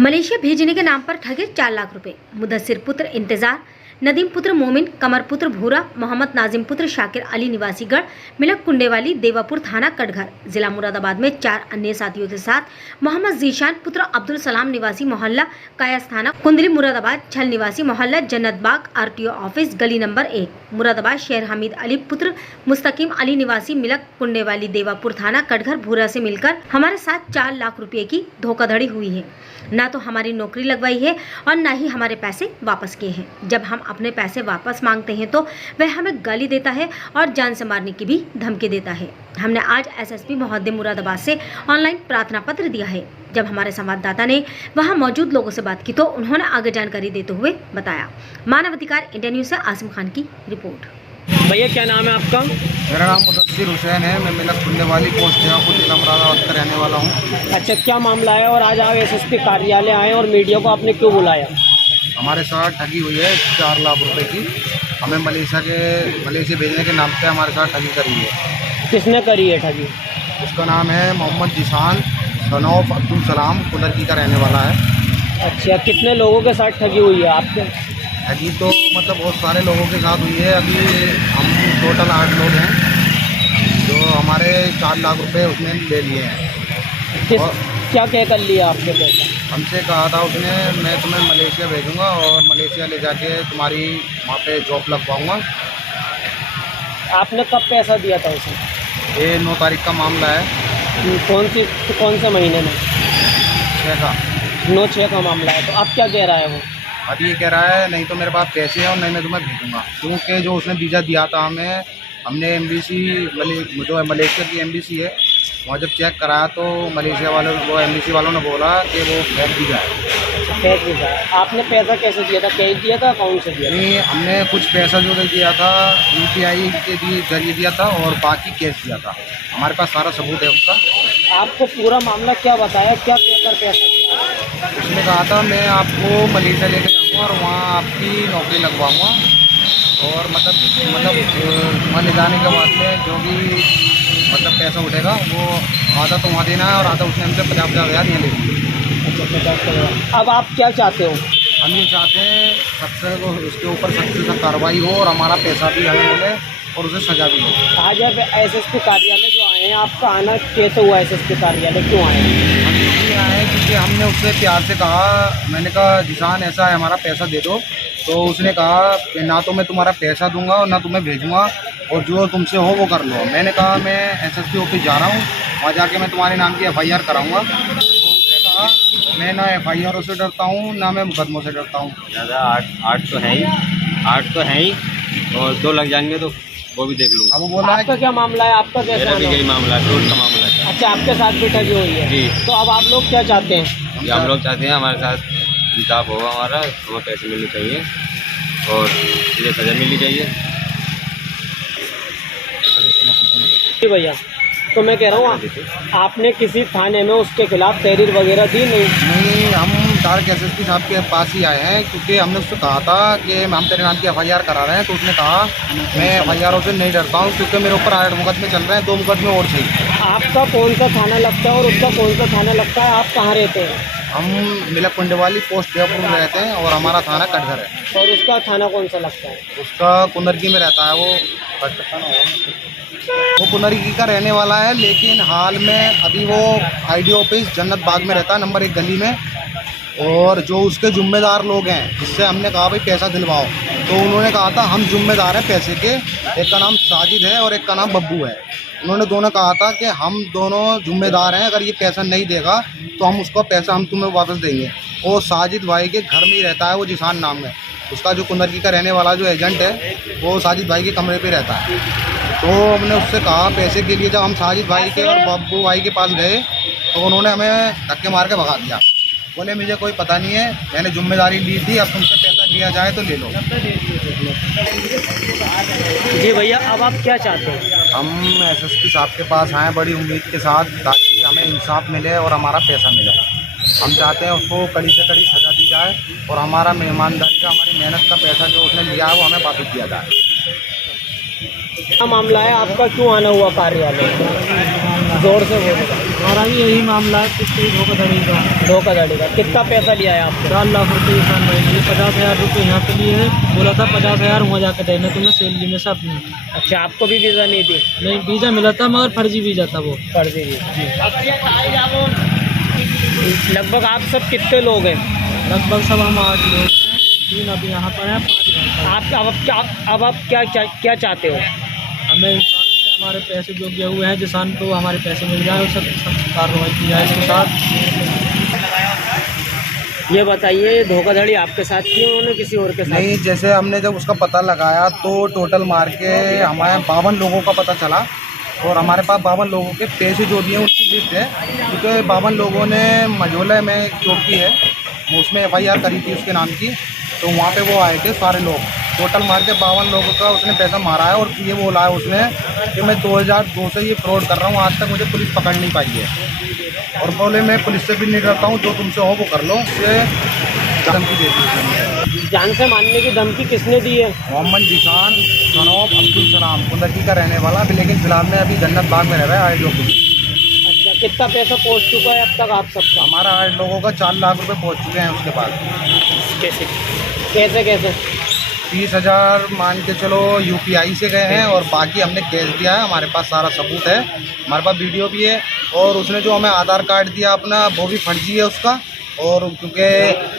Malaysia भेजने के नाम पर ठगे 4 लाख रुपए। मुदस्सिर पुत्र इंतजार, नदीम पुत्र मोमिन, कमर पुत्र भूरा, मोहम्मद नाजिम पुत्र शाकिर अली निवासी गढ़ मिलक कुंडेवाली देवापुर थाना कटघर जिला मुरादाबाद में 4 अन्य साथियों के साथ मोहम्मद जीशान पुत्र अब्दुल सलाम निवासी मोहल्ला कायस थाना कुंदली मुरादाबाद, छल निवासी मोहल्ला जन्नत बाग आरटीओ ऑफिस गली नंबर 1 मुरादाबाद शेर हमीद अली पुत्र मुस्तकीम अली निवासी मिलक कुंडेवाली देवापुर थाना कटघर भूरा से मिलकर हमारे साथ 4 लाख रुपए की धोखाधड़ी हुई है। ना तो हमारी नौकरी लगवाई है और ना ही हमारे पैसे वापस किए हैं। जब हम अपने पैसे वापस मांगते हैं तो वह हमें गाली देता है और जान से मारने की भी धमकी देता है। हमने आज एसएसपी महोदय मुरादाबाद से ऑनलाइन प्रार्थना पत्र दिया है। जब हमारे संवाददाता ने वहां मौजूद लोगों से बात की तो उन्होंने आगे जानकारी देते हुए बताया। मानव अधिकार इंडिया न्यूज से आसिम खान की रिपोर्ट। भैया क्या नाम है आपका? मेरा नाम मुदस्सिर हुसैन है। मैं मिलक कुंडेवाली पोस्ट देवापुर जिला मुरादाबाद का रहने वाला हूँ। अच्छा, क्या मामला है और आज आप एसएसपी कार्यालय आए और मीडिया को आपने क्यों बुलाया? हमारे साथ ठगी हुई है 4 लाख रुपए की। हमें मलेशिया भेजने के नाम पे हमारे साथ ठगी करी है। किसने करी है ठगी? उसका नाम है मोहम्मद जीशान सनौफ अब्दुल सलाम कुंडली का रहने वाला है। अच्छा, कितने लोगों के साथ ठगी हुई है आपके? ठगी तो मतलब बहुत सारे लोगों के साथ हुई है। अभी हम टोटल 8 लोग हैं जो हमारे 4 लाख रुपए उसने ले लिए हैं। और क्या कह कर लिया आपके पैसा? हमसे कहा था उसने, मैं तुम्हें मलेशिया भेजूंगा और मलेशिया ले जाके तुम्हारी वहाँ पे जॉब लगवाऊंगा। आपने कब पैसा दिया था उसे? ये 9 तारीख का मामला है। कौन से महीने में? 6 का। 9/6 का मामला है। तो अब क्या कह रहा है वो? अब ये कह रहा है नहीं तो मेरे पास पैसे हैं और नहीं मैं तुम्हें भेजूंगा, क्योंकि जो उसने वीज़ा दिया था हमने एम्बेसी जो है मलेशिया की एम्बेसी है वहाँ जब चेक कराया तो मलेशिया वालों वो एम्बेसी वालों ने बोला कि वो फेक वीज़ा है। कैश वीज़ा है। आपने पैसा कैसे दिया था? कैश दिया था, अकाउंट से दिया था? नहीं, हमने कुछ पैसा जो दिया था UPI के जरिए दिया था और बाकी कैश दिया था। हमारे पास सारा सबूत है उसका। आपको पूरा मामला क्या बताया, क्या कहकर पैसा दिया? उसने कहा था मैं आपको मलेशिया लेके जाऊँगा और वहाँ आपकी नौकरी लगवाऊँगा और मतलब वहाँ ले जाने के बाद में जो भी मतलब पैसा उठेगा वो आधा तो वहाँ देना है और आधा उसने हमसे 50,000 यहाँ ले लिया। अब आप क्या चाहते हो? हम ये चाहते हैं सबसे को उसके ऊपर सख्त से सख्त कार्रवाई हो और हमारा पैसा भी हमें मिले और उसे सजा भी हो। आज आप एसएसपी कार्यालय जो आए हैं, आपका आना कैसे हुआ? एसएसपी कार्यालय क्यों आए हैं? हम इसलिए आए हैं क्योंकि हमने उससे प्यार से कहा, मैंने कहा जिसान ऐसा है हमारा पैसा दे दो, तो उसने कहा कि ना तो मैं तुम्हारा पैसा दूंगा और ना तुम्हें भेजूंगा और जो तुमसे हो वो कर लो। मैंने कहा मैं एसएसपी ऑफिस जा रहा हूँ, वहाँ जाके मैं तुम्हारे नाम की FIR कराऊंगा। तो उसने कहा मैं ना FIR से डरता हूँ ना मैं मुकदमों से डरता हूँ। ज़्यादा 8 तो है ही, 8 तो है ही और 2 लग जाएंगे तो वो भी देख लूँगा। अब वो बोला है आपका क्या मामला है? आपका कैसे? मेरा भी यही मामला है, फ्रॉड का मामला है। अच्छा, आपके साथ भी ठगी हुई है जी। तो अब आप लोग क्या चाहते हैं? ये हम लोग चाहते हैं हमारे साथ इंसाफ होगा, हमारा हमें पैसे मिलने चाहिए और मुझे सजा मिलनी चाहिए। जी भैया, तो मैं कह रहा हूँ आपने किसी थाने में उसके खिलाफ तहरीर वगैरह दी? नहीं, हम डायरेक्ट SSP साहब के पास ही आए हैं क्योंकि हमने उससे कहा था कि हम तेरे नाम की FIR करा रहे हैं, तो उसने कहा मैं FIR से नहीं डरता हूँ क्योंकि मेरे ऊपर 8 मुकदमे चल रहे हैं, 2 मुकदमे और चाहिए। आपका कौन सा थाना लगता है और उसका कौन सा थाना लगता है? आप कहाँ रहते हैं? हम मिलक कुंडेवाली पोस्ट देवापुर में रहते हैं और हमारा थाना कटघर है। और उसका थाना कौन सा लगता है? उसका कुंदरगी में रहता है। वो कुंदरगी का रहने वाला है, लेकिन हाल में अभी वो ID ऑफिस जन्नत बाग में रहता है नंबर 1 गली में। और जो उसके जिम्मेदार लोग हैं जिससे हमने कहा भाई पैसा दिलवाओ, तो उन्होंने कहा था हम जिम्मेदार हैं पैसे के। एक का नाम साजिद है और एक का नाम बब्बू है। उन्होंने दोनों कहा था कि हम दोनों जिम्मेदार हैं, अगर ये पैसा नहीं देगा तो हम उसका पैसा हम तुम्हें वापस देंगे। वो साजिद भाई के घर में ही रहता है, वो जिसान नाम है उसका। जो कुंदरगी का रहने वाला जो एजेंट है वो साजिद भाई के कमरे पे रहता है। तो हमने उससे कहा पैसे के लिए, जब हम साजिद भाई के और बब्बू भाई के पास गए तो उन्होंने हमें धक्के मार के भगा दिया। बोले मुझे कोई पता नहीं है, मैंने जिम्मेदारी ली थी, अब तुमसे पैसा लिया जाए तो ले लो। जी भैया, अब आप क्या चाहते हैं? हम SSP साहब के पास आए बड़ी उम्मीद के साथ ताकि हमें इंसाफ मिले और हमारा पैसा मिले। हम चाहते हैं उसको कड़ी से कड़ी सज़ा दी जाए और हमारा ईमानदारी का, हमारी मेहनत का पैसा जो उसने लिया है वो हमें वापस दिया जाए। क्या मामला है आपका? क्यों आना हुआ कार्यालय? जोर से बोलो। हमारा भी यही मामला है, कुछ धोखाधड़ी का। धोखाधड़ी का कितना पैसा लिया है आपने? 4 लाख रुपये किसान भाई लिए, 50,000 रुपये यहाँ पे लिए है, बोला था 50,000 वहाँ जाकर देना तुम्हें सैलरी में सब नहीं। अच्छा, आपको भी वीज़ा नहीं दी? नहीं, वीज़ा मिला था मगर फर्जी वीज़ा था वो। फर्जी वीज़ा। लगभग आप सब कितने लोग हैं? लगभग सब हम 8 लोग हैं, 3 अभी यहाँ पर हैं, 5 आप अब क्या चाहते हो? हमें इंसान से हमारे पैसे जो दिए हुए हैं किसान को हमारे पैसे मिल जाए और सब कार्रवाई की जाए इसके साथ। ये बताइए, धोखाधड़ी आपके साथ की उन्होंने किसी और के साथ? नहीं, जैसे हमने जब उसका पता लगाया तो टोटल मार के हमारे 52 लोगों का पता चला और हमारे पास 52 लोगों के पैसे जो दिए उसकी लिस्ट है, क्योंकि 52 लोगों ने मझोले में एक चौकी है, उसमें FIR करी थी उसके नाम की, तो वहाँ पे वो आए थे सारे लोग। टोटल मार के 52 लोगों का उसने पैसा मारा है और ये बोला है उसने कि मैं 2002 से ये फ्रॉड कर रहा हूँ, आज तक मुझे पुलिस पकड़ नहीं पाई है। और बोले मैं पुलिस से भी नहीं डरता हूँ, जो तुमसे हो वो कर लो। उससे धमकी दे दी उसने। जान से मारने की धमकी किसने दी है? मोहम्मद जिशान सनौब अब्दुल सलाम कुंदकी का रहने वाला, लेकिन फिलहाल में अभी जन्नत बाग में रह रहा है IDO। अच्छा, कितना पैसा पहुंच चुका है अब तक आप सबका? हमारा 8 लोगों का 4 लाख रुपए पहुंच चुके हैं उसके पास। कैसे? 30,000 मान के चलो UPI से गए हैं और बाकी हमने कैश दिया है, हमारे पास सारा सबूत है, हमारे पास वीडियो भी है। और उसने जो हमें आधार कार्ड दिया अपना वो भी फर्जी है उसका, और क्योंकि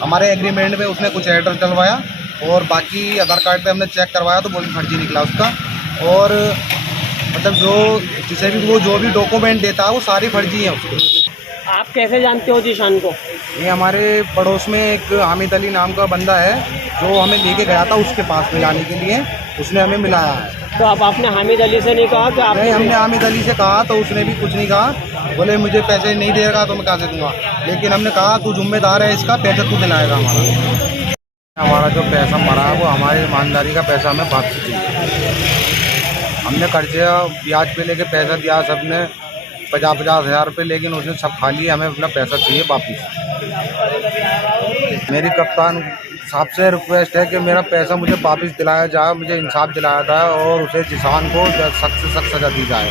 हमारे एग्रीमेंट में उसने कुछ एड्रेस डलवाया और बाकी आधार कार्ड पे हमने चेक करवाया तो वो भी फर्जी निकला उसका। और मतलब जिसे भी वो जो भी डॉक्यूमेंट देता है वो सारी फर्जी है उसके। आप कैसे जानते हो जिशान को? ये हमारे पड़ोस में एक हामिद अली नाम का बंदा है जो हमें लेके गया था उसके पास मिलाने के लिए, उसने हमें मिलाया है। तो अब आपने हामिद अली से नहीं कहा कि आप? नहीं, हमने हामिद अली से कहा तो उसने भी कुछ नहीं कहा, बोले मुझे पैसे नहीं देगा तो मैं कहाँ से दूंगा। लेकिन हमने कहा तू जिम्मेदार है इसका, पैसा तू दिलाएगा हमारा जो पैसा मरा है वो हमारी ईमानदारी का पैसा हमें वापसी चाहिए। हमने कर्जे ब्याज पे लेके पैसा दिया सबने 50-50 हज़ार रुपये, लेकिन उसने सब खा लिया, हमें अपना पैसा चाहिए वापस। मेरी कप्तान साहब से रिक्वेस्ट है कि मेरा पैसा मुझे वापस दिलाया जाए, मुझे इंसाफ दिलाया जाए और उसे जिसान को सख्त से सख्त सज़ा दी जाए।